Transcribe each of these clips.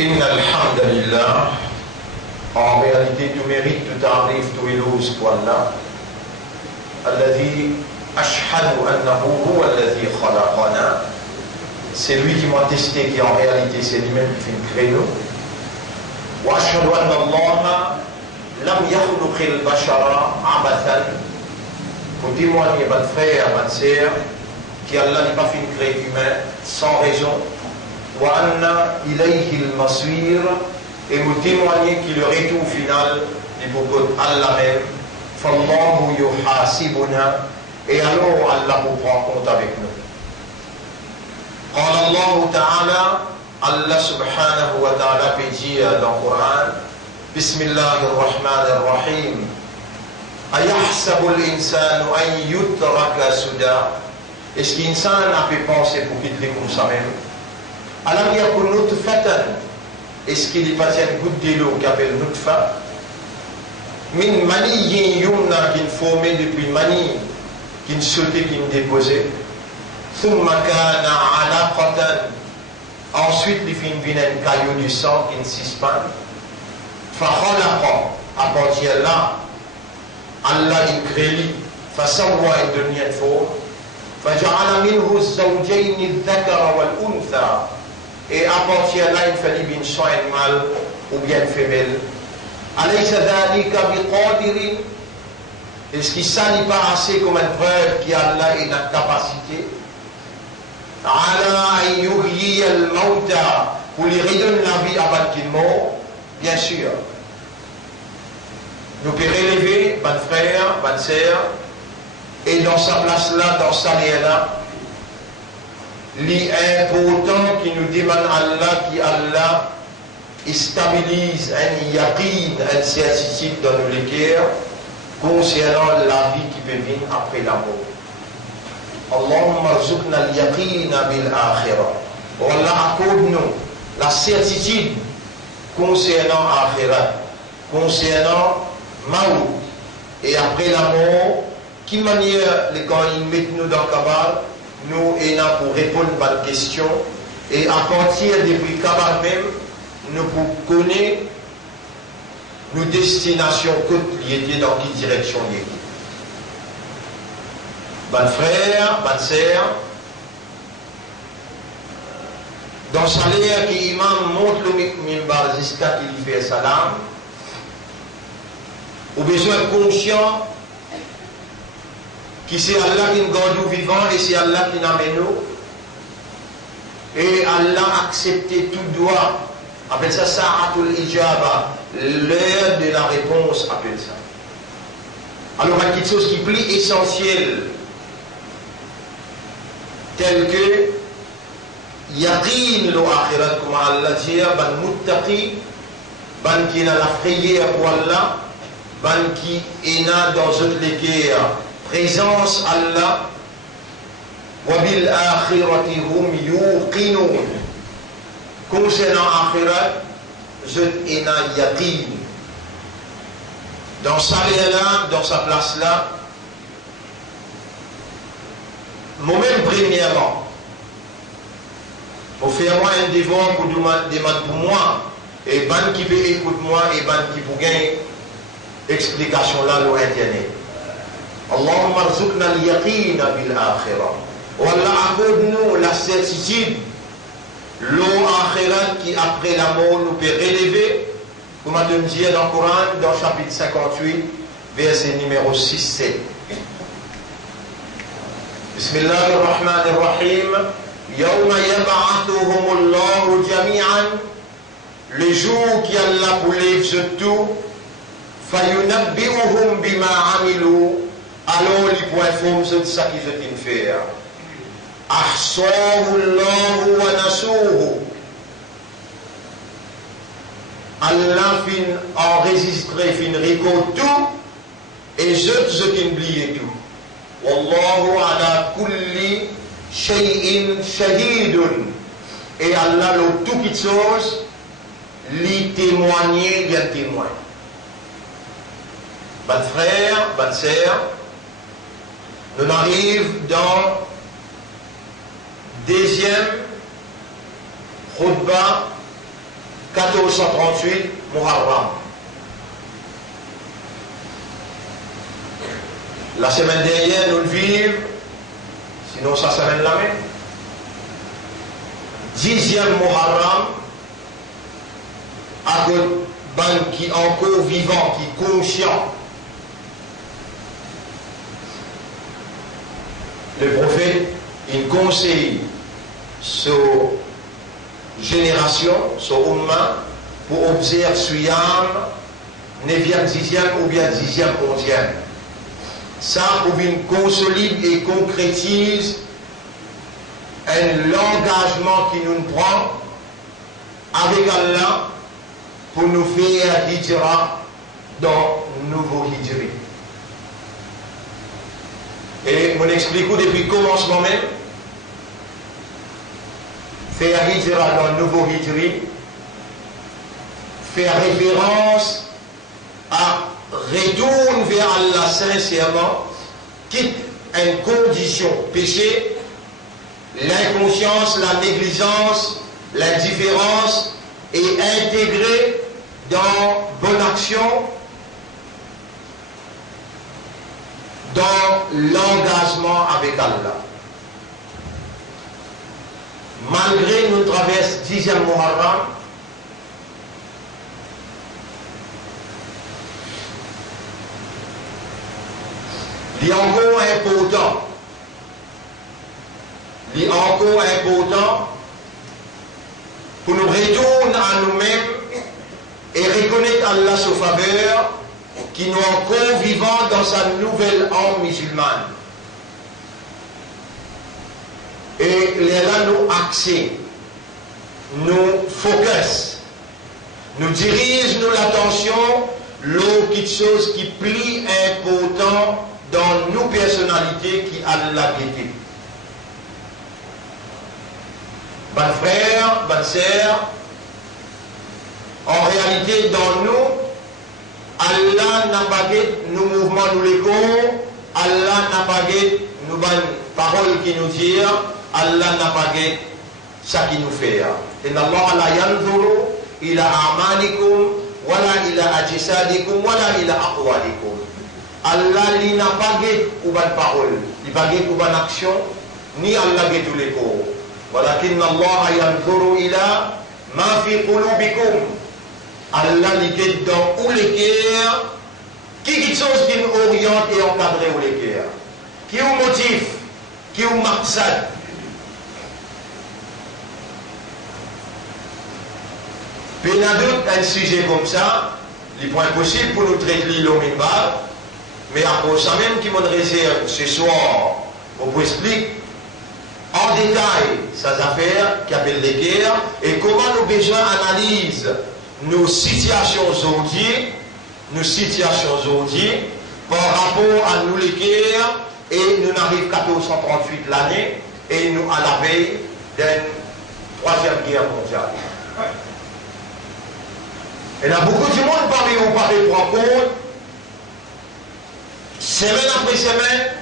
إن الحمد لله. En réalité, tout mérite, tout arrive, tout éloge pour Allah. Alladhi ashhadu annahu huwa alladhi khalaqana. C'est lui qui m'a testé, qui en réalité c'est lui-même qui fait nous. Wa ashhadu anna Allah lam yakhluq al-bashara abathan. Pour témoigner, votre frère, votre sœur, qu'Allah n'a pas fait créer humain sans raison. Wa anna ilayhi al-masir. Et vous témoignez qu'il le retour final du propos d'Allah même. Fallahu yuhasibuna. Et alors Allah vous prend compte avec nous. قال الله تعالى Allah subhanahu wa ta'ala peut dire dans le Coran Bismillahir Rahmanir Rahim Ayahsabu al-insanu an yutraka suda. Est-ce qu'insan a pu penser pour qu'il le comme ça même? Alam yakun nutfatan. Est-ce qu'il y a une goutte de l'eau qui appelle nutfa? Min mani yumna qui est formé depuis mani qui est sauté, qui est déposé. Thumma kana alaqatan. Ensuite, il fait une caillou du sang qui est suspend. Fa khalaqa. À partir de là, Allah il crée, fa sawwa il devient une forme. Fa ja'ala minhu az-zawjayn adh-dhakara wal-untha. Et à partir de là, il fallait bien soit un mâle ou bien une femelle. Alaysa dhalika biqadirin. Est-ce qu'il ne n'est pas assez comme une preuve qu'Allah a la capacité ala an yuhyi al-mawta, pour lui redonner la vie avant qu'il meure? Bien sûr. Nous pouvons relever, bonne frère, bonne sœur, et dans sa place là, dans sa lieu là, l'important qui nous demande Allah, qui Allah stabilise un yaqin, un certitude dans nos cœurs concernant la vie qui peut venir après la mort. Allahumma rzuqna al-yaqina bil-akhirah. Oh Allah, accorde-nous la certitude concernant l'akhirat, concernant Maout. Et après la mort, qui manière, quand ils mettent nous dans le cabal, nous sommes là pour répondre à la question. Et à partir depuis le cabal même, nous pouvons connaître nos destinations, qui étaient dans quelle direction il était. Bon frère, bonne sœur, dans sa lettre qui imam montre le mimbar jusqu'à qu'il fait salam, au besoin conscient que c'est Allah qui nous garde vivant et c'est Allah qui nous amène nous. Et Allah a accepté tout droit. Appelle ça Sa'atul Ijaba, l'heure de la réponse, appelle ça. Alors, il y a quelque chose qui est plus essentiel, tel que Yaqin lo akhirat, comme Allah dit, ban muttaqi, ban qui a la prière pour Allah, ban qui est dans toutes les guerres, présence Allah, wa bil akhirati hum yuqinun. Concernant l'akhirat, je n'ai yaqin. Dans sa là, dans sa place là, moi-même premièrement, pour faire moi un devoir pour demander pour moi, et ban qui veut écouter moi, et ban qui pour gagner explication là sur internet. Allahumma rzuqna al-yaqina bil-akhirah. Wallah accorde-nous la certitude. L'eau akhirat qui après la mort nous peut relever, comme on nous dit dans le Coran, dans le chapitre 58, verset numéro 6-7. Bismillahirrahmanirrahim. Yawma yab'athuhumullahu jami'an. Le jour qui Allah pour les tout, fayunabbi'uhum bima amilu. Alors il pourra informer de ça qu'ils ont fait. Ahsahu Allahu wa nasuhu. Allah fin enregistré, fin récolte tout, et je qui oublié tout. Wallahu ala kulli shay'in shahidun. Et Allah le tout qui chose, li témoigner, il y a témoin. Bonne frère, bonne sœur, nous arrivons dans deuxième khutbah 1438 Muharram. La semaine dernière, nous le vivons, sinon ça semaine la même. 10e Muharram, à côté qui est encore vivant, qui est conscient. Le prophète, il conseille sa génération, son umma, pour observer Suyam, 9e, 10e ou bien 10e, 11e. Ça, pour qu'il consolide et concrétise l'engagement qui nous prend avec Allah pour nous faire hijra dans le nouveau hijri. Et on explique depuis le commencement même, faire hijra dans le nouveau hijri, faire référence à retourne vers Allah sincèrement, quitte une condition péché, l'inconscience, la négligence, l'indifférence, et intégrer dans bonne action, dans l'engagement avec Allah. Malgré nous traverse 10e Muharram, il est encore important. Il est encore important pour nous retourner à nous-mêmes et reconnaître Allah sa faveur qui nous encore vivant dans sa nouvelle âme musulmane. Et là, nous accès, nous focus, nous dirige nous l'attention, l'autre chose qui plie important dans nos personnalités qui a la piété. Bonnes frères, bonnes sœurs, en réalité dans nous, Allah n'a pas gué nos mouvements, nous les corps, Allah n'a pas gué nos bonnes paroles qui nous tirent, Allah n'a pas gué ça qui nous fait. Inna Allah la yanzuru ila a'malikum, wala ila ajsadikum, wala ila aqwalikum. Allah il n'a pas gué ou bonne parole, il n'a pas gué ou bonne action, ni Allah gué tous les corps. ولكن الله ينظر إلى ما في قلوبكم. Allah il guette dans où les cœurs, qui chose qui nous oriente et encadre où les cœurs, qui est au motif, qui est au maqsad. Puis il y a un sujet comme ça, il est impossible pour nous traiter l'eau minbar, mais à cause ça même qui m'en réserve ce soir, on vous explique en détail ces affaires qui appellent les guerres et comment nos besoins analysent nos situations aujourd'hui, par rapport à nous les guerres et nous n'arrivons 1438 l'année et nous à la veille d'une 3e guerre mondiale. Et là beaucoup de monde parmi vous parlez pour en compte, semaine après semaine,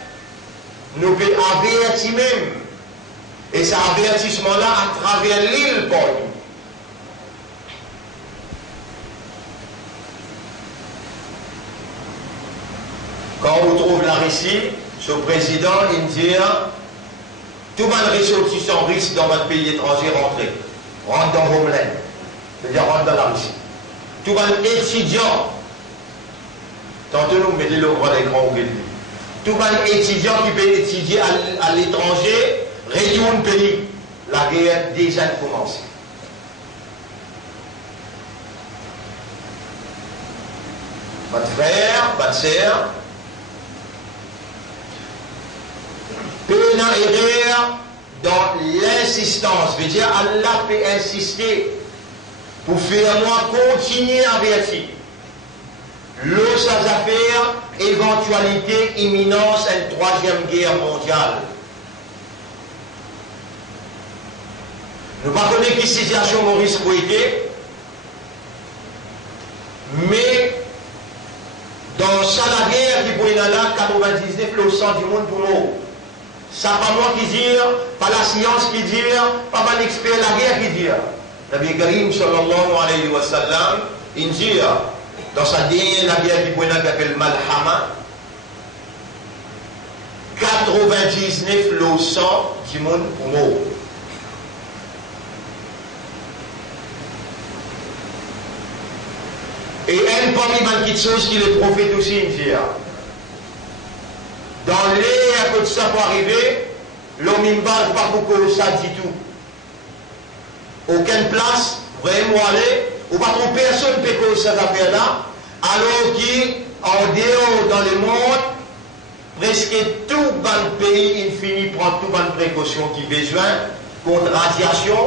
nous pouvons avertir même. Et cet avertissement-là à travers l'île pour nous. Quand on trouve la Russie, ce président indien, tout le monde ressortissant risque dans votre pays étranger rentre dans Homeland, c'est-à-dire rentre dans la Russie. Tout le monde étudiant, tantôt nous mettez le droit d'écran au Bénin. Tout le monde étudiant qui peut étudier à l'étranger, retourne pays, la guerre déjà commencé. Votre frère, votre sœur, peut erreur dans l'insistance, veut dire Allah peut insister pour faire moi continuer à avertir. L'autre affaire, éventualité, imminence, une 3e guerre mondiale. Nous ne connaissons pas quelle situation Maurice peut être, mais dans ça la guerre qui peut être là, 99, le sang du monde pour nous. Ça pas moi qui dis, pas la science qui dit, pas mon expert la guerre qui dit. Nabi Karim sallallahu alayhi wa sallam, il dit, dans sa dernière guerre qui s'appelle Malhama, 99 le sang du monde pour mort. Et elle, parmi les petites choses qui le prophète aussi, il dit, dans les à côté de ça pour arriver, l'homme ne parle pas beaucoup ça du tout. Aucune place, vraiment aller, ou pas trop personne peut causer cette affaire-là, alors qu'en dehors dans le monde, presque tout le pays, il finit par toutes les précautions qu'il a besoin contre radiation,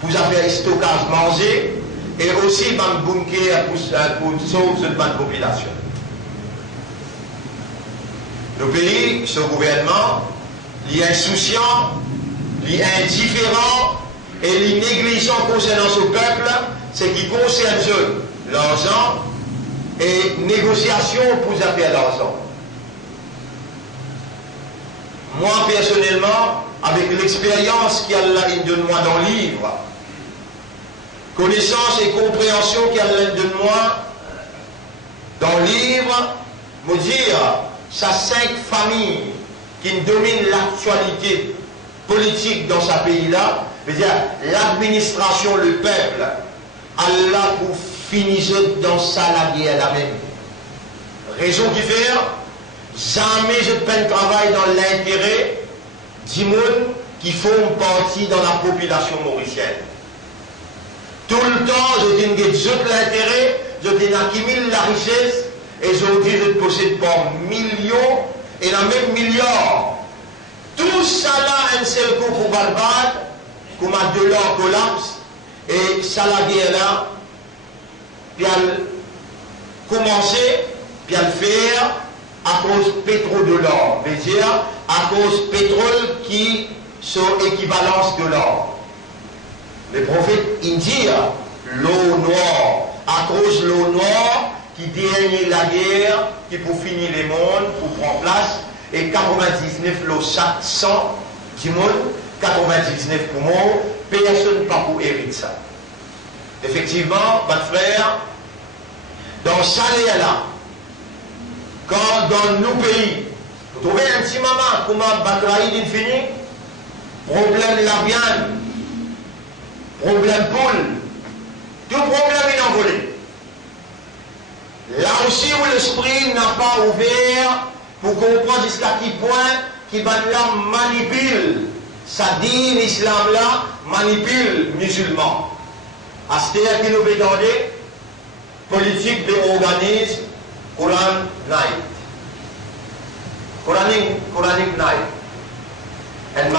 pour faire stockage manger, et aussi dans le bunker pour sauver la population. Le pays, ce gouvernement, il est insouciant, il est indifférent, et il est négligent concernant ce peuple, ce qui concerne l'argent et négociation pour faire l'argent. Moi, personnellement, avec l'expérience qu'Allah donne moi dans le livre, connaissance et compréhension qu'Allah donne moi dans le livre, me dire, ça 5 familles qui dominent l'actualité politique dans ce pays-là, veut dire l'administration, le peuple, Allah pour finir dans ça la guerre la même. Raison qui fait, jamais je peine travail dans l'intérêt du monde qui font partie dans la population mauricienne. Tout le temps, je dis que je l'intérêt, je dis accumule la richesse, et je dis je possède pas millions et la même milliard. Tout ça là, un seul coup pour Barbade, comme un dollar collapse, et ça la guerre là, puis elle commencer, puis elle faire à cause pétrodollar, c'est-à-dire à cause pétrole qui sont équivalence de l'or. Le prophète il dit l'eau noire, à cause de l'eau noire qui désigne la guerre, qui pour finir les mondes, pour prendre place, et 99 l'eau 700 du monde, 99 pour moi, personne pas pour hériter ça. Effectivement, votre frère, dans ça là, quand dans nos pays, vous trouvez un petit moment, comment Batraïd il finit, problème la viande, problème poule, tout problème est envolé. Là aussi où l'esprit n'a pas ouvert pour comprendre jusqu'à quel point qui va là manipule, ça dit l'islam là, manipule musulmans. À ce terre qui nous fait demander, politique de organise Quran Night. Quranic Night. Et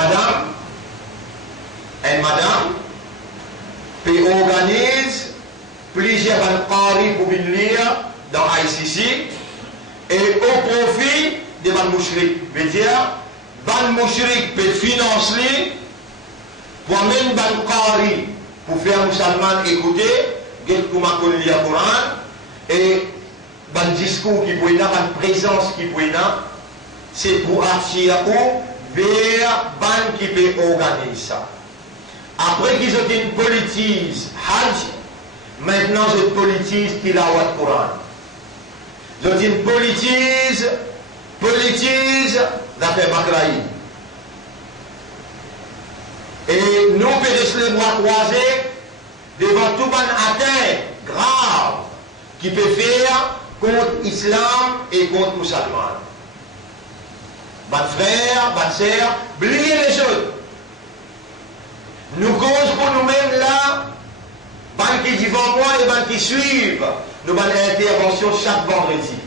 madame, puis organise plusieurs qari pour venir dans ICC et au profit de Ban Mouchrik. C'est-à-dire, Ban Mouchrik peut financer pour même Ban qari pour faire musulman écouter, comment connaît le Coran, et Ban discours qui peut ban présence qui peut c'est pour attirer vers Ban qui peut organiser ça. Après qu'ils ont une politique Hajj, maintenant je politise Tilawat Quran. J'ai une politise d'affaires Bakraï. Et nous pouvons les bras croisés devant tout un atteint grave qui peut faire contre l'islam et contre les musulmans. Votre frère, votre sœur, oubliez les choses. Nous causons pour nous-mêmes là, ban qui disent moi et ban qui suivent, nous avons une intervention chaque vendredi.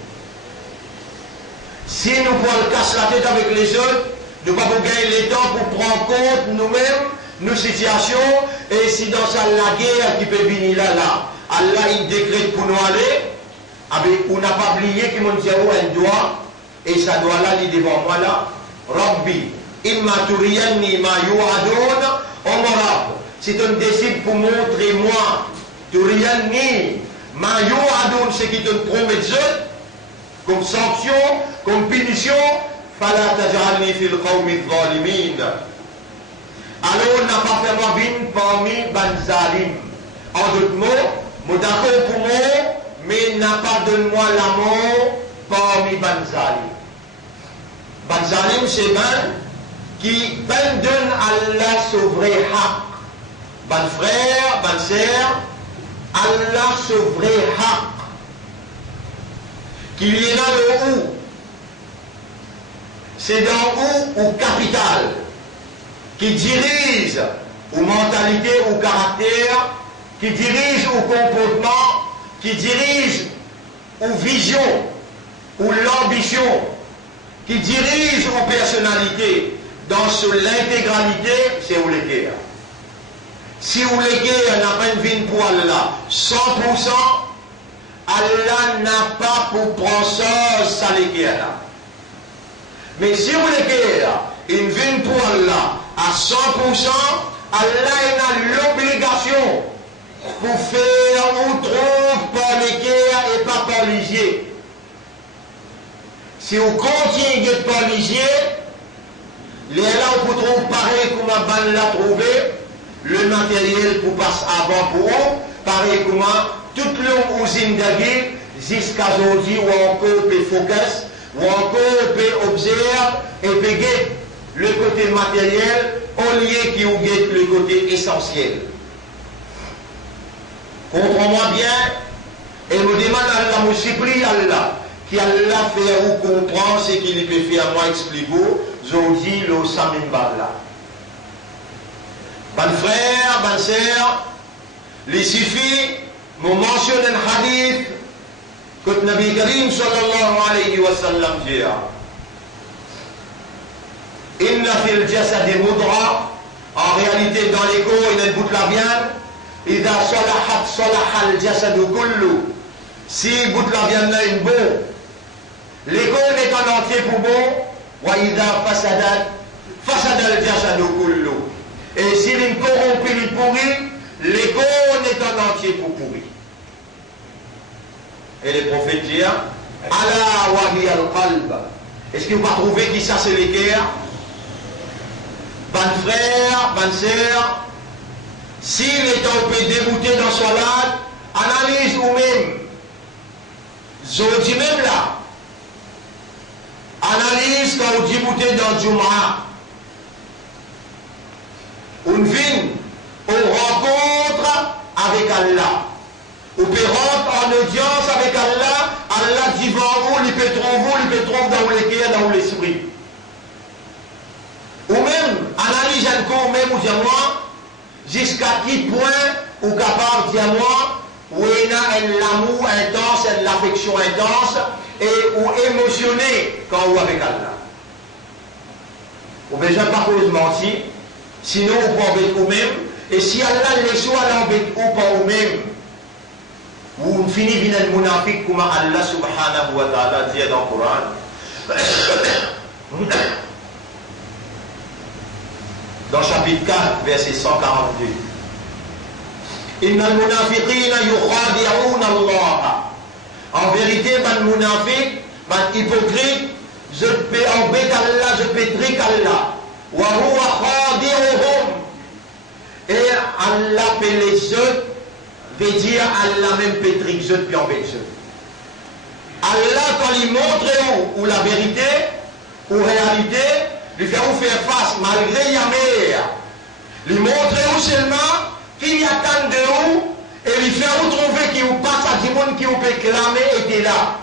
Si nous prenons casse la tête avec les autres, nous ne pouvons pas gagner le temps pour prendre compte nous-mêmes, nos situations, et si dans ça la guerre qui peut venir là, Allah il décrète pour nous aller, on n'a pas oublié qu'il m'a dit un doigt, et ça doit là, il est devant moi là, Rabbi, imma turiyanni ma yu'adun, honorable. Si tu décides pour montrer moi, turiyanni ma yu'adun, ce qui te promet comme sanction, comme punition, fala taj'alni fil qawmi zalimin. Alors on n'a pas fait ma vine parmi ban zalim. En d'autres mots, moi d'accord pour moi, mais n'a pas donné-moi l'amour parmi Banzali. Banzali, c'est ben qui ben donne Allah ce vrai haq. Ban frère, ban sœur, Allah ce vrai haq. Qu'il y en a le où. C'est dans où capital qui dirige aux mentalités, aux caractères, qui dirige au comportement, qui dirige aux visions, ou l'ambition, qui dirige aux personnalités. Dans l'intégralité, c'est où les guerres. Si vous les guerres n'a pas une vie pour Allah, 100%, Allah n'a pas pour prendre ça les guerres. Mais si vous les guerres, une vie pour Allah à 100%, Allah a l'obligation pour faire ou trouve par les guerres et pas par les yeux. Si vous continuez par les yeux, les là vous trouvez pareil comme un ban l'a trouvé, le matériel pour passer avant pour eux, pareil comme toute l'homme usine d'agir, jusqu'à aujourd'hui où encore peut focus, où encore peut observer et peut guetter le côté matériel au lieu qui guette le côté essentiel. Comprends-moi bien, et me demande à Allah, me supplie Allah, qui Allah fait ou comprendre ce qu'il peut faire, moi expliquer, aujourd'hui le Samin Bala. Ban frère, ban sœur, il suffit, me mentionne un hadith que le Nabi Karim sallallahu alayhi wa sallam dit. Inna fil jasad mudra, en réalité dans les corps il y a une bout de la viande. إذا صلحت صلح الجسد كله. Si bout de la viande est bon, les corps est en entier pour bon. وإذا فسدت فسد الجسد كله. Et si il corrompt il pourrit, les corps est en entier pour pourrir. Et les prophètes disent Ala wa hiya al-qalb. Est-ce que vous va trouver qui ça c'est les cœurs? Ban frère, ban sœur, s'il est un peu dégoûté dans son âge, analyse vous-même. Je dis même là. Analyse quand vous dégoûtez dans Jum'a. On vient, on rencontre avec Allah. On peut rentrer en audience avec Allah. Allah dit devant vous, il peut trouver dans les cœurs, dans l'esprit. Ou même, analyse encore même, ou dis-moi, jusqu'à qui point ou capable de dire moi où il y a l'amour intense, l'affection intense et ou émotionné quand vous avec Allah. Vous ne besoin pas vous mentir, sinon vous pouvez embêter vous-même. Et si Allah les soit l'embête ou pas vous-même, vous finissez par être monafique comme Allah subhanahu wa ta'ala dit dans le Coran. Dans chapitre 4, verset 142. Inna al-munafiqina yukhadi'una Allah. En vérité, man munafiq, man hypocrite, je peux embêter Allah, je peux triquer Allah. Wa huwa khadi'uhum. Et Allah peut les autres, veut dire Allah même peut triquer les autres, puis embêter les autres. Allah, quand il montre où la vérité, ou réalité, lui faire face malgré Yamé. Lui montrer où seulement qu'il y a tant de où et lui faire trouver qu'il vous passe à du monde qui vous peut clamer était là.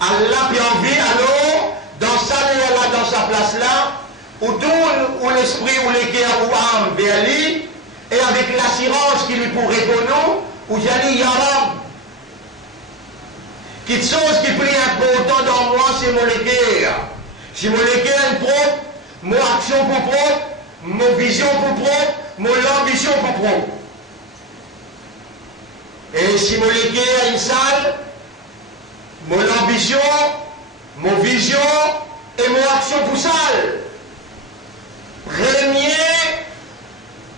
Allah peut envie alors dans sa là, dans sa place là, où donne où l'esprit ou les cœurs ou âme vers lui et avec l'assurance qu'il lui pourrait connaître, où j'allais Yarab. Quelque chose qui prie important dans moi, c'est mon cœur. Si mon cœur est propre, mon action pour propre, mon vision pour propre, mon ambition pour propre. Et si mon cœur est une salle, mon ambition, mon vision et mon action pour sale. Premier,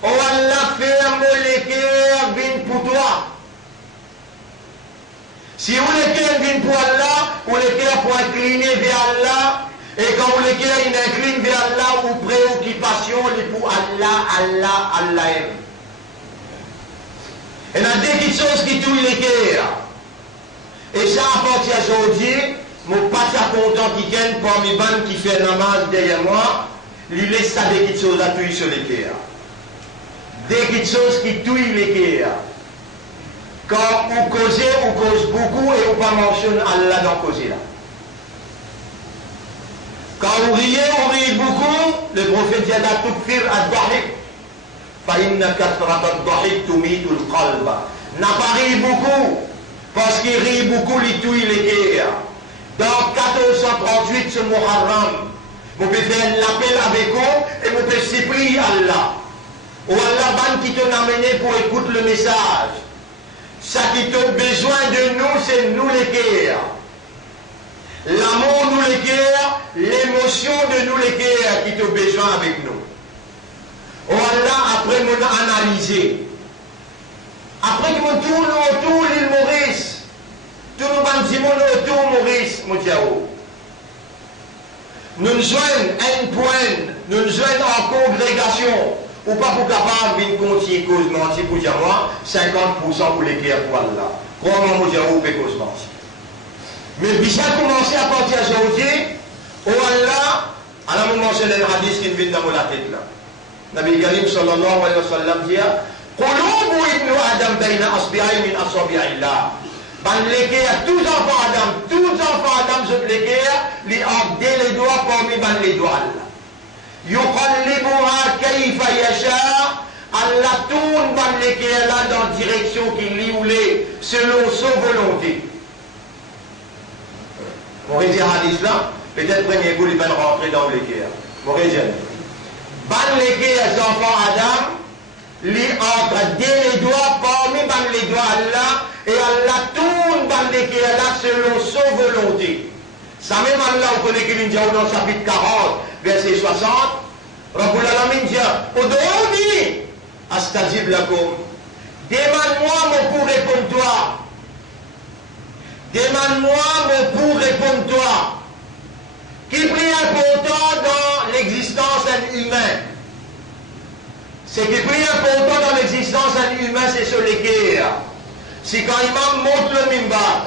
on va la faire mon cœur vient pour toi. Si vous le cœur vient pour Allah, ou le cœur pour incliner vers Allah, et quand vous le cœur il incline vers Allah, ou préoccupation, il est pour Allah, Allah, Allah aime. Et il y a des petites choses qui touillent les cœurs. Et ça, à partir d'aujourd'hui, mon pas content qui gagne parmi les bandes qui fait la namaz derrière moi, lui laisse ça des petites choses à touiller sur les cœurs. Des petites choses qui touillent les cœurs. Quand on cause beaucoup et on pas mentionne Allah dans causer là. Quand on rit beaucoup, le prophète dit à Tukfir ad-Dahik. Fa'inna kathrat ad-Dahik tumitul qalba. N'a pas ri beaucoup, parce qu'il rit beaucoup, il touille les cœurs. Dans 1438, ce Muharram, vous pouvez faire l'appel avec eux et vous pouvez s'y prier Allah. Ou Allah ban qui t'a amené pour écouter le message. Ça qui t'a besoin de nous, c'est nous les cœurs. L'amour nous les cœurs, l'émotion de nous les cœurs qui t'a besoin avec nous. Ou Allah, après mon analysé. Après que mon tourne autour l'île Maurice, tout le monde dit mon autour Maurice, mon diao. Nous nous joignons à un point, nous nous joignons en congrégation, ou pas pour capable d'une continuer cause menti pour dire moi, 50% pour les cœurs pour Allah. Comment mon diao peut cause menti. Mais bien commencé à partir d'aujourd'hui, oh Allah, à la moment c'est le hadith qui vient dans la tête là. Nabi Karim sallallahu alayhi wa sallam dit Qulubu ibnu Adam bayna asbi'ay min asabi'illah. Ban légué à tous enfants Adam, je légué, li abdé les doigts parmi ban les doigts Allah. Yuqallibuha kayfa yasha. Allah tourne ban légué là dans la direction qu'il lui voulait, selon sa volonté. Mon rédit hadith là, peut-être premier coup, il va rentrer dans légué. Mon rédit. Ban légué à enfants Adam, li entre les doigts parmi ban les doigts Allah et Allah tourne ban les là selon sa volonté. Ça même Allah on connaît qu'il dit dans le chapitre 40 verset 60 Rabbul Alamin dit Ud'uni astajib lakum. Demande-moi mon pour répondre toi. Demande-moi mon pour répondre toi. Qui prie important dans l'existence d'un humain. Ce qui est plus important dans l'existence d'un humain, c'est sur les cœurs. Si quand l'imam monte le mimbar,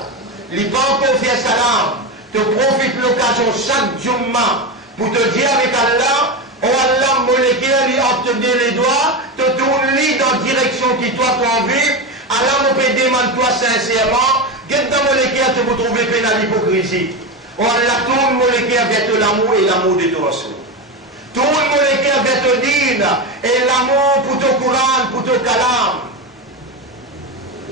il va encore faire salam, te profite l'occasion chaque Jumma pour te dire avec Allah, oh Allah, mon cœur, il a obtenu les doigts, te tourne dans la direction qui toi t'as envie, Allah me peut demander toi sincèrement, qu'est-ce dans mon cœur te vous trouvez pénal l'hypocrisie. Oh Allah, tourne mon cœur vers l'amour et l'amour de ton Rasoul. Tout le monde qui avait te dire et l'amour pour ton Coran, pour ton Kalam.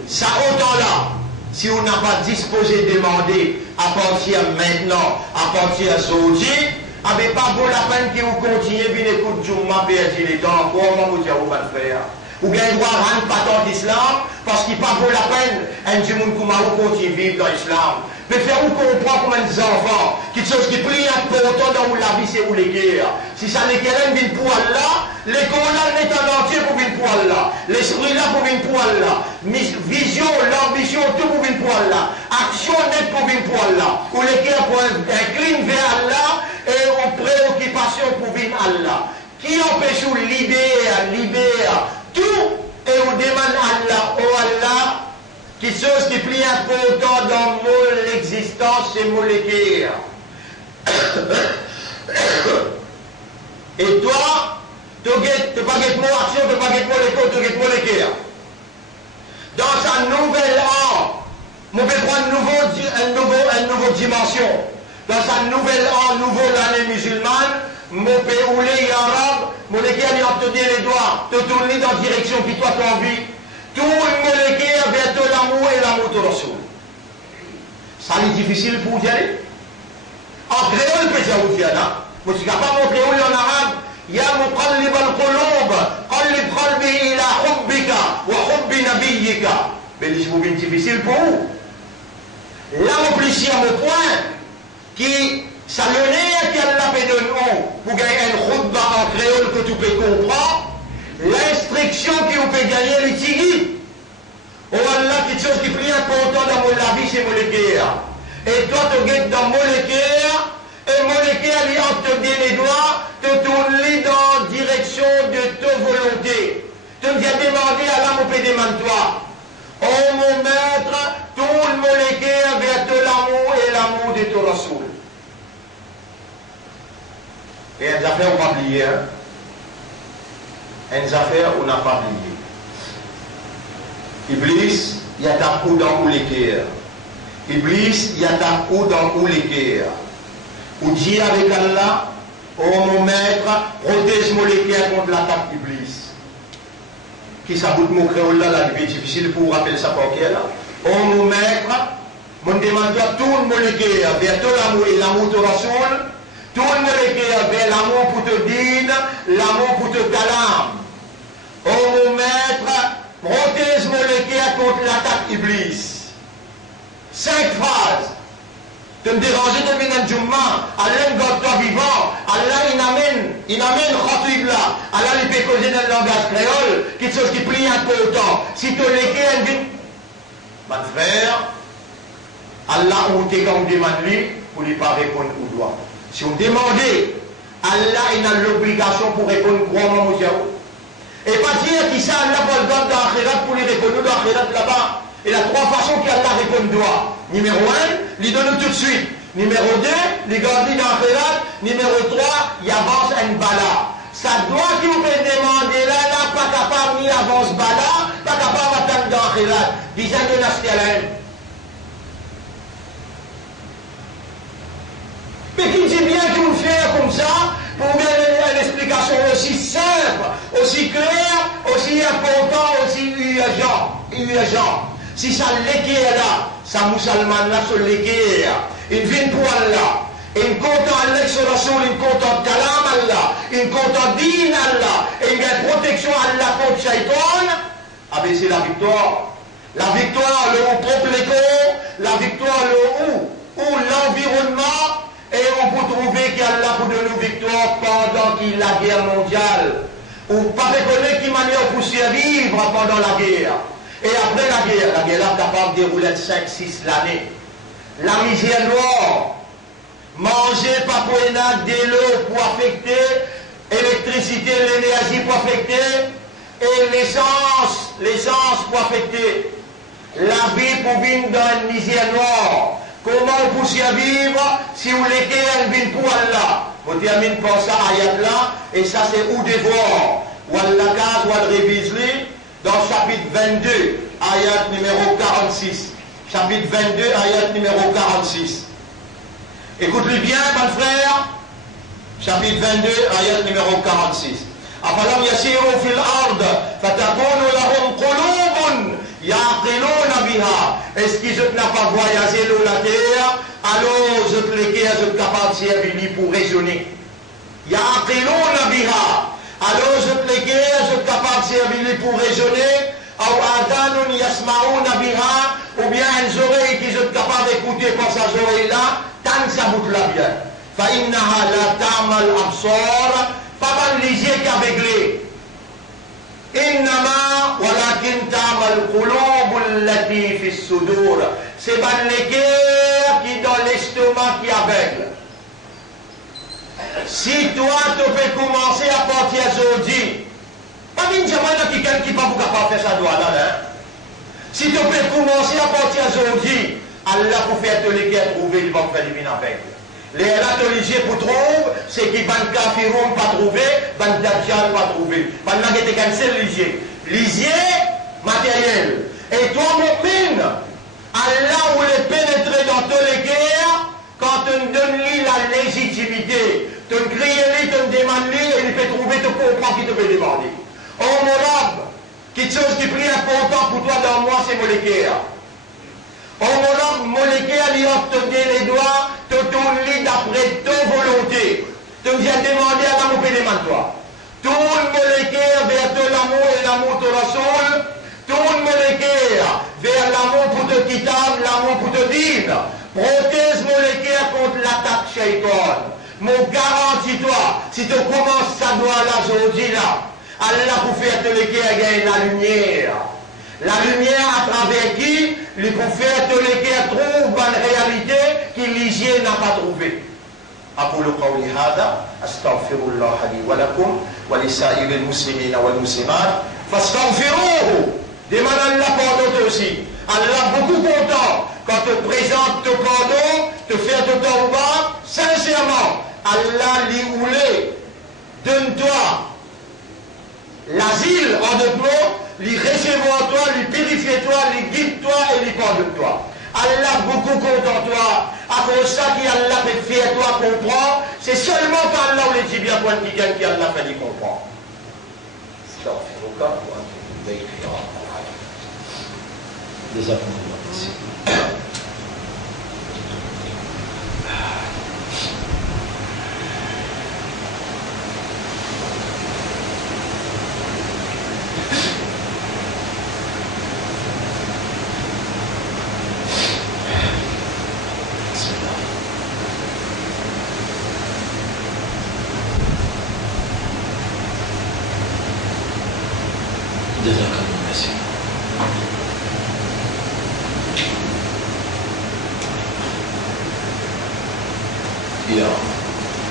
Ça autant là, si on n'a pas disposé de demander à partir maintenant, à partir d'aujourd'hui, avec pas bon la peine que vous continuez bien écoute Jumma perdu les temps, comment vous dire vous va le faire. Ou bien droit à rendre pas d'islam, parce qu'il pas bon la peine, un du monde comme vous continue vivre dans l'islam. Mais faire vous comprendre comme des enfants, quelque chose qui prie un peu autant dans la vie, c'est où les guerres. Si ça n'est qu'elle vient pour Allah, l'école là n'est en entier pour venir pour Allah. L'esprit là pour venir pour Allah. Vision, l'ambition, tout pour venir pour Allah. Action nette pour venir pour Allah. Ou les guerres pour incline vers Allah et en préoccupation pour venir Allah. Qui empêche ou libère tout et on demande Allah, oh Allah, quelque chose qui plie important dans l'existence, c'est molécule. Et toi, tu n'as pas de mot action, tu n'as pas de mot l'école, tu n'as pas molécule. Dans sa nouvelle âme, on peut prendre une nouvelle dimension. Dans sa nouvelle âme, l'année musulmane, mon pays ou les arabes, mon équipe a obtenu les doigts, te tourner dans la direction qui toi tu as envie. Tout le monde qui a bientôt l'amour et l'amour de Rasoul. Ça est difficile pour vous y aller. En créole, peut dire vous y aller. Moi, je ne suis capable de créole en arabe. Ya muqallib al-qulub, qallib qalbi ila hubbika wa hubbi nabiyyika. Mais c'est beaucoup difficile pour vous. Là, on plus sur le point qui ça le nez qu'elle l'a fait de nous pour gagner un khutba en créole que tu peux comprendre. L'instruction qui vous peut gagner les tigres. Oh Allah, quelque chose qui est plus important dans la vie, c'est molécule. Et toi, tu gagnes dans molécule, et molécule, il a obtenu les doigts, tu tournes dans la direction de ta volonté. Tu me dis demander, Allah me peut demander toi. Et une affaire on va oublier. Une affaire on n'a pas oublié. Iblis, il y a ta coup dans où les guerres. Iblis, il y a ta coup dans où les guerres. Ou dit avec Allah, oh mon maître, protège-moi les guerres contre l'attaque d'Iblis. Qui s'aboute mon créole là, là, il est difficile pour vous rappeler ça par là. Oh mon maître, mon demande à tout le monde les guerres vers tout l'amour et l'amour de Rasoul, tout le monde les guerres vers l'amour pour te dire, l'amour pour te calam. Oh mon maître, protège-moi les guerres contre l'attaque d'Iblis. 5 phrases. De me déranger de venir en Jumma, Allah God toi vivant, Allah il amène Khatib là, Allah il peut causer dans le langage créole, quelque chose qui plie un peu autant. Si tu l'écris, dit, mon frère, Allah ou t'es comme demande lui, pour lui pas répondre au doigt. Si on demandait, Allah il a l'obligation pour répondre quoi mon Dieu. Et pas dire qu'il ça Allah pour le God dans l'akhirat pour lui répondre dans l'akhirat là-bas. Et la 3 façons qu'Allah répond doit. Numéro 1, il donne tout de suite. Numéro 2, il garde dans l'akhirat. Numéro 3, il avance une bala. Ça doit qu'il vous fait demander là, pas capable ni avance bala, pas capable d'attendre dans l'akhirat. Dizaine de l'astéalène. Mais qui dit bien qu'il vous fait comme ça, pour donner une explication aussi simple, aussi claire, aussi important, aussi urgent. Si ça l'équerre là, ça musulman là sur l'équerre, il vient pour Allah, il compte Allah sur la soul, il compte kalam Allah, il compte din Allah, et il y a une protection Allah contre Shaitan, ah ben c'est la victoire. La victoire, le où propre l'écho, la victoire, le où l'environnement, et on peut trouver qu'Allah pour donner une victoire pendant qu'il y a la guerre mondiale. Ou pas reconnaître qu'il manière pour survivre pendant la guerre. Et après la guerre là capable de dérouler 5-6 l'année. La misère noire, manger pas pour de l'eau pour affecter, électricité, l'énergie pour affecter, et l'essence pour affecter. La vie pour vivre dans une misère noire. Comment on peut survivre si vous l'équez elle vient pour Allah. Vous terminez par ça ayat là, et ça c'est où devoir. Ou Allah ou al révisé dans chapitre 22, ayat numéro 46. Chapitre 22, ayat numéro 46. Écoute-le bien, mon frère. Chapitre 22, ayat numéro 46. أفلم يسيروا في الأرض فتكون لهم قلوب يعقلون بها. Est-ce qu'ils n'ont pas voyagé sur la terre? Alors, je te les je suis capable de servir pour raisonner. يعقلون بها. Alors, je te les je suis capable de servir pour raisonner. أو آذان يسمعون بها. Ou bien une oreille qui sont capables d'écouter par sa oreille-là, tant que ça boucle la bien. فإنها لا تعمى الأبصار. Pas mal les yeux qui aveuglés. Innama walakin ta'mal qulub allati fi sudur. C'est pas les cœurs qui dans l'estomac qui aveugle. Si toi tu peux commencer à partir d'aujourd'hui, pas une jamana qui quelqu'un qui pas vous capable faire ça doit là. Si tu peux commencer à partir d'aujourd'hui, Allah pour faire te les cœurs trouver, il va faire les mines avec. Les religieux pour trouver, c'est qui van kafiroun pas trouvé, van dajjal pas trouvé. Pendant que tu es cancel lisier matériel. Et toi, mon pine, Allah voulait pénétrer dans tous les guerres quand tu donnes lui la légitimité. Tu cries lui, tu demandes lui, et il peut trouver, tu comprends qui te peut demander. Oh mon rab, quelque chose qui est plus important pour toi dans moi, c'est mon guerre. Oh mon molécule, il obtenir les doigts, te tourner d'après ta volonté. Tu viens demander à l'amour pénément toi. Tourne molécule vers ton amour et l'amour de la soul. Tourne molécule vers l'amour pour te kitab, l'amour pour te dire. Protège molécule contre l'attaque shaitan. Mon garantis-toi, si tu commences ça doit là aujourd'hui là, Allah pour faire te les gagner la lumière. La lumière à travers qui, les prophètes de l'équerre trouvent une réalité que l'hygiène n'a pas trouvée. أقول قولي هذا أستغفر الله لي ولكم ولسائر المسلمين والمسلمات فاستغفروه. Demande à Allah pardon aussi. Allah beaucoup content quand te présente ton pardon, te faire de tawbah sincèrement. Allah lui oulé, donne-toi l'asile en d'autres mots, lui recevoir toi, lui purifier toi, lui guide toi et lui pardonne-toi. Allah beaucoup compte en toi. À cause de ça qu'Allah fait fier toi comprend, c'est seulement quand Allah le dit bien point qui gagne qu'Allah fait lui comprendre.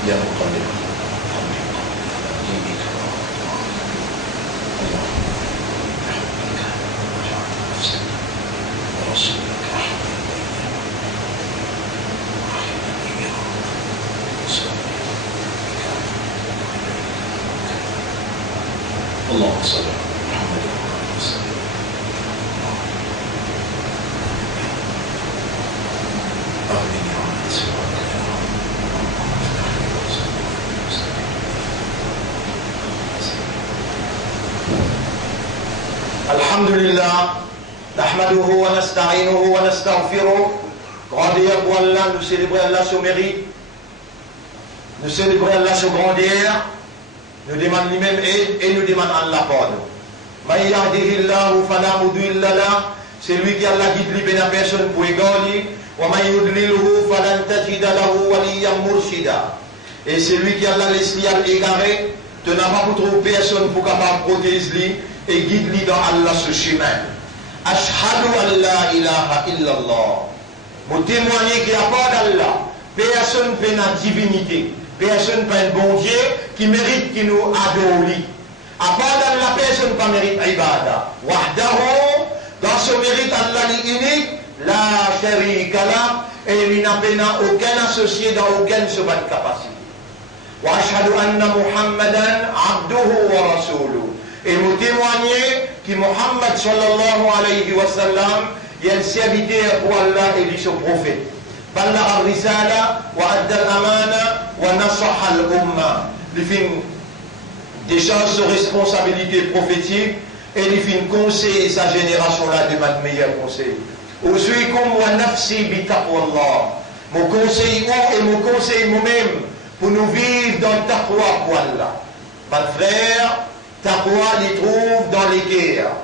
يا مقلب دينك اللهم بحبك وجعل نفسك ورسولك اللهم صل على محمد وعلى وسلم أغنني عن سواك الحمد لله نحمده ونستعينه ونستغفره. Grandir pour Allah, nous célébrer Allah son mérite, nous célébrer Allah son grandeur, nous demandons lui-même aide et nous demandons Allah pardon. Man yahdihillahu fala mudilla lahu, c'est lui qui Allah guide lui ben personne pour égarer, wa man yudlilhu falan tajida lahu waliyyan murshida. Et c'est lui qui Allah laisse lui égaré, tu n'as pas pour trouver personne pour capable protéger lui et guide lui dans Allah ce chemin. Ashhadu an la ilaha illallah. Pour témoigner qu'il n'y a pas d'Allah, personne ne fait la divinité, personne ne fait un bon Dieu qui mérite qu'il nous adore. À part d'Allah, personne ne peut mérite ibada. Wahdahu, dans ce mérite Allah est unique, la sharika la, et il n'a aucun associé dans aucune seconde capacité. Wa ashhadu anna Muhammadan abduhu wa rasuluhu. Et nous témoigner que Muhammad sallallahu alayhi wa sallam est un serviteur pour Allah et son prophète. Balagha al-risala wa adda al-amana wa nasaha al-umma. Il fait des choses de responsabilité prophétique et il fait conseiller sa génération là de notre meilleur conseil. Usikum wa nafsi bi taqwallah. Mon conseil et mon conseil moi-même pour nous vivre dans le taqwa pour Allah. Mes frères, taqwa les trouve dans les guerres.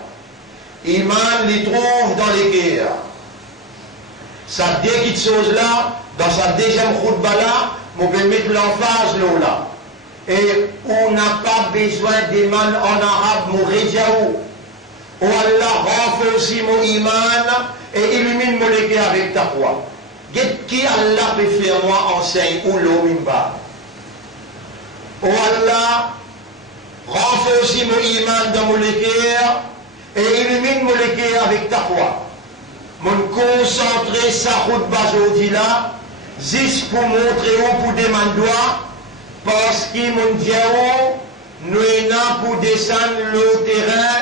Iman les trouve dans les guerres. Ça deux choses là, dans sa deuxième khutba là, on peut mettre l'emphase là. Et on n'a pas besoin d'iman en arabe, mon réjaou. Oh Allah renforce mon iman et illumine mon légué avec taqwa. Qui Allah peut faire moi enseigne ou l'omimba. Oh Allah renforce mon iman dans mon légué et illumine mon légué avec taqwa. Mon concentrer sa route aujourd'hui là, juste pour montrer où pour demander parce que mon Dieu, nous sommes pour descendre le terrain,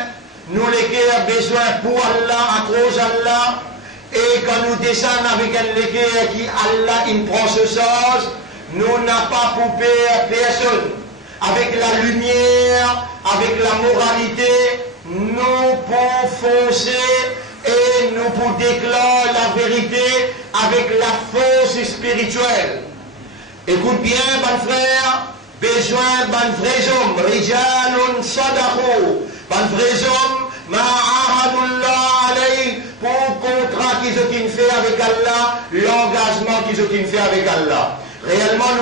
nous les avons besoin pour Allah, à cause d'Allah, et quand nous descendons avec un légué qui Allah il prend ce sens, nous n'avons pas pour perdre personne. Avec la lumière, avec la moralité, nous pouvons foncer et nous pouvons déclarer la vérité avec la force spirituelle. Écoute bien, bon frère, besoin d'un vrai homme, rijalun sadaqu, d'un vrai homme, ma'ahadullah alayh, pour le contrat qu'ils ont fait avec Allah, l'engagement qu'ils ont fait avec Allah. Réellement,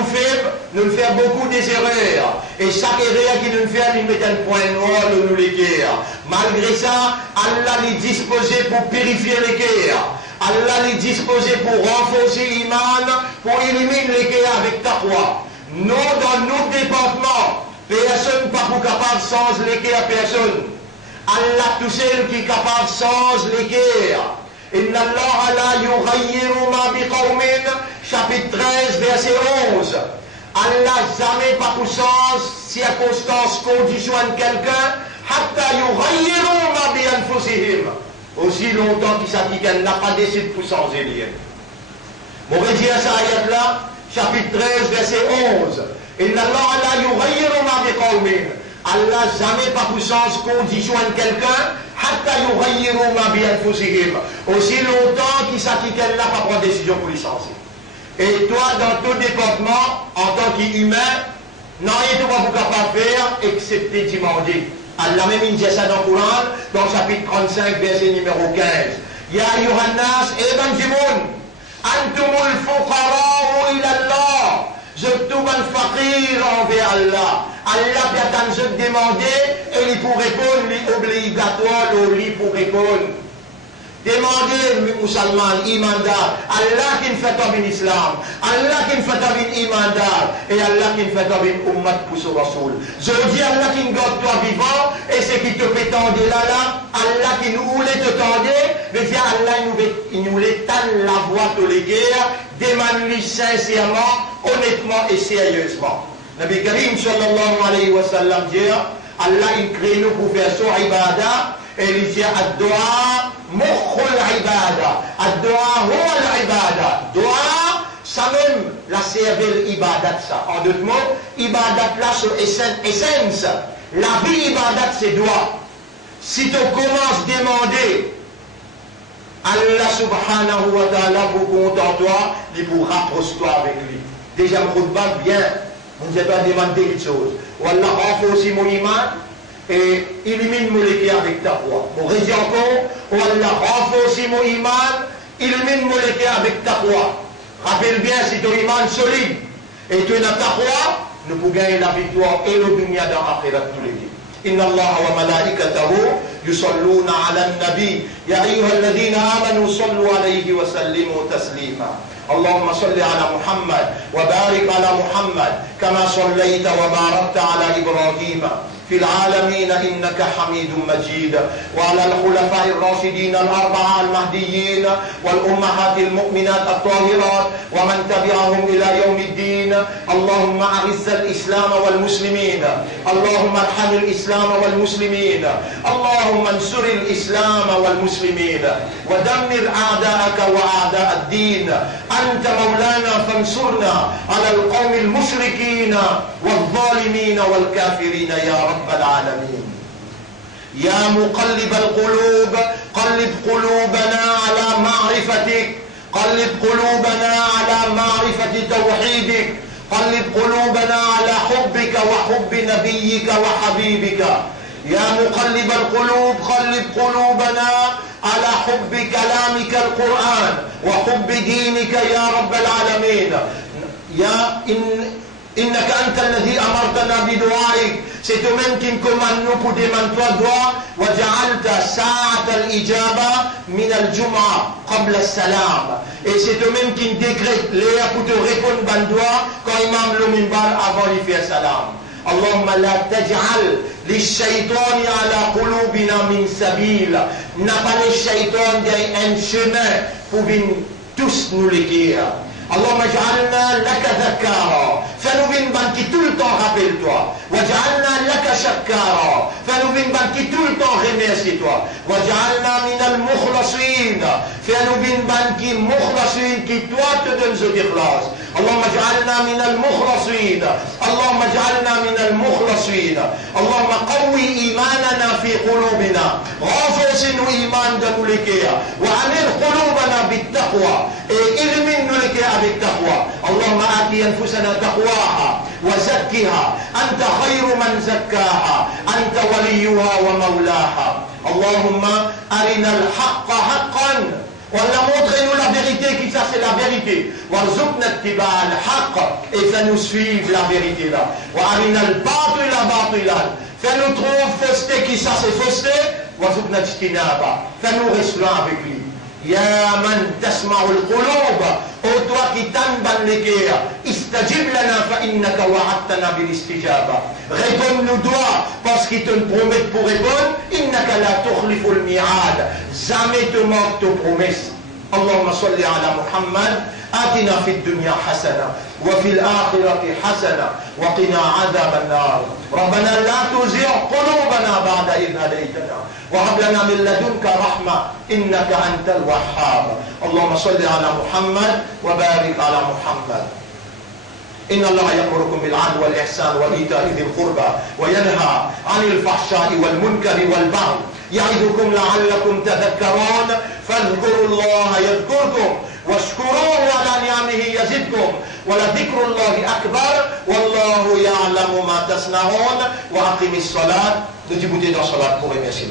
nous faisons beaucoup d'erreurs. Et chaque erreur qui nous fait, nous met un point noir dans nous les guerres. Malgré ça, Allah est disposé pour purifier les guerres. Allah est disposé pour renforcer l'iman, pour éliminer les guerres avec taqwa. Nous, dans nos départements, personne n'est pas capable sans les guerres, personne. Allah tout seul qui est capable sans les guerres. Inna Allah la yughayyiru ma biqawmin, chapitre 13, verset 11. Allah jamais par puissance, circonstance, condition de quelqu'un, hatta yughayyiru ma bi anfusihim. Aussi longtemps qu'il s'agit qu'elle n'a pas décidé de puissance élienne. Mon rédier ça ayat là, chapitre 13, verset 11. Inna Allah la yughayyiru ma bi qawmin. Allah jamais par puissance condition de quelqu'un, hatta yughayyiru ma bi anfusihim. Aussi longtemps qu'il s'agit qu'elle n'a pas pris décision pour licencier. Et toi, dans tout département, en tant qu'humain, non, il ne va pas capable de faire, excepté demander. Allah même dit ça dans le Coran, dans le chapitre 35, verset numéro 15. Ya Yohannas, Eban Jimoun, Antumul Fuqara'u ila Allah. Je tout ban fakir envers Allah. Allah peut se demander, et il pour répondre, il obligatoire, il pour répondre. Demandez, musulman, imandar, Allah qui ne fait pas l'islam, Allah qui ne fait pas l'imandar, et Allah qui ne fait pas l'ummat pour ce Rasoul. Je dis Allah qui ne garde toi vivant, et c'est qui te fait tendre là, Allah qui nous voulait te tendre, mais bien Allah il nous voulait tendre la voie de les guerres, demande-lui sincèrement, honnêtement et sérieusement. Nabi Karim sallallahu alayhi wa sallam dit, Allah il crée nous pour faire son ibadah, et il dit ad-dua mukhul ibada. Ad-dua huwa al-ibada. Dua, ça même la cervelle ibadat ça. En d'autres mots, ibadat là c'est essence. La vie ibadat c'est dua. Si tu commences à demander Allah subhanahu wa ta'ala pour compte en toi, il pour rapprocher-toi avec lui. Déjà, je ne pas bien. On ne doit demander quelque chose. Wallah, renforce mon iman. Et illumine mon légué avec ta foi. Mon résident encore, Allah renforce mon iman, illumine mon légué avec ta foi. Rappelle bien, si ton iman solide et tu as ta foi, nous pouvons gagner la victoire et le dunya dans l'akhirat tous les jours. Inna Allah wa malaikatahu yusalluna ala nabi. Ya ayyuha alladhina amanu sallu alayhi wa sallimu taslima. اللهم صل على محمد وبارك على محمد كما صليت وباركت على إبراهيم في العالمين إنك حميد مجيد وعلى الخلفاء الراشدين الأربعة المهديين والأمهات المؤمنات الطاهرات ومن تبعهم إلى يوم الدين. اللهم أعز الإسلام والمسلمين، اللهم ارحم الإسلام والمسلمين، اللهم انصر الإسلام والمسلمين ودمر أعداءك وأعداء الدين. أنت مولانا فانصرنا على القوم المشركين والظالمين والكافرين يا رب العالمين. يا مقلب القلوب قلب قلوبنا على معرفتك، قلب قلوبنا على معرفة توحيدك، قلب قلوبنا على حبك وحب نبيك وحبيبك. يا مقلب القلوب قلب قلوبنا على حب كلامك القرآن وحب دينك يا رب العالمين. إنك أنت الذي أمرتنا بدعائك. C'est toi-même qui nous commande nous pour demander toi droit. وجعلت ساعة الإجابة من الجمعة قبل السلام. Et c'est toi-même qui nous décrète l'air pour te répondre ban droit quand imam le minbar avant de faire salam. اللهم لا تجعل للشيطان على قلوبنا من سبيل. N'a pas le shaitan un chemin pour venir tous nous l'écrire. اللهم اجعلنا لك ذكارا فنبين بانكي tout le temps rappelle-toi. وجعلنا لك شكارا فنبين بانكي tout le temps remercie-toi. وجعلنا من المخلصين فنبين بانكي مخلصين qui toi te donne ce إخلاص. اللهم اجعلنا من المخلصين، اللهم اجعلنا من المخلصين. اللهم قوي إيماننا في قلوبنا، renforce nos إيمان de nous l'équerre وعمر قلوبنا بالتقوى et illumine nous l'équerre avec taqwa. اللهم آت أنفسنا تقواها وزكها أنت خير من زكاها أنت وليها ومولاها. اللهم أرنا الحق حقا ولا montrez-nous la vérité qui ça c'est la vérité. وارزقنا اتباع الحق et fais-nous suivre la vérité là. وأرنا الباطل باطلا fais-nous trouver fausseté qui ça c'est fausseté. وارزقنا اجتنابا fais-nous rester avec lui. يا من تسمع القلوب ô toi qui t'enbannes les cœurs استجب لنا فإنك وعدتنا بالاستجابة. réponds-nous toi parce qu'il te promet pour répondre. إنك لا تخلف الميعاد. jamais te manque tes promesses. اللهم صل على محمد آتنا في الدنيا حسنة وفي الآخرة حسنة وقنا عذاب النار. ربنا لا تزغ قلوبنا بعد إذ هديتنا وهب لنا من لدنك رحمة إنك أنت الوهاب. اللهم صل على محمد وبارك على محمد. إن الله يأمركم بالعدل والإحسان وإيتاء ذي القربى وينهى عن الفحشاء والمنكر والبغي يعظكم لعلكم تذكرون. فاذكروا الله يذكركم واشكروه على نعمه يزدكم ولذكر الله أكبر والله يعلم ما تصنعون. وأقم الصلاة. Did you put it on salat pour remercier